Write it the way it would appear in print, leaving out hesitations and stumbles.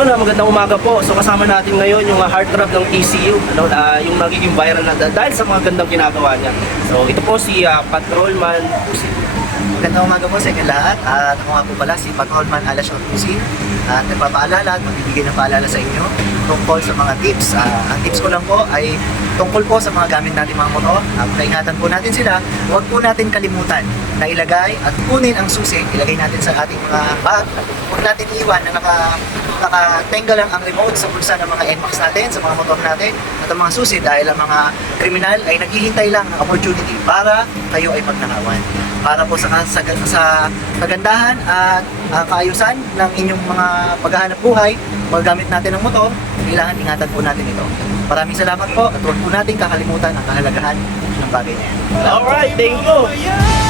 Yun, magandang umaga po. So kasama natin ngayon yung heartthrob ng TCU, yung nagiging viral na dahil sa mga gandang ginagawa niya. So ito po si Patrolman Pusin. Magandang umaga po sa inyo lahat. At ako nga po pala si Patrolman Alas Pusin. At nagpapaalala at magbibigay ng paalala sa inyo tungkol sa mga tips. Ang tips ko lang po ay tungkol po sa mga gamit natin mga motor. Kaingatan po natin sila. Huwag po natin kalimutan na ilagay at kunin ang susi. Ilagay natin sa ating mga bag. Huwag natin iwan na nakatenga lang ang remote sa bulsa ng mga NMAX natin, sa mga motor natin at ang mga susi dahil ang mga kriminal ay naghihintay lang ng opportunity para kayo ay pagnakawan. Para po sa kagandahan at kaayusan ng inyong mga paghahanap buhay, paggamit natin ng motor, kailangan ingatan po natin ito. Maraming salamat po at huwag po natin kakalimutan ang kahalagahan ng bagay na yan. Alright, thank you!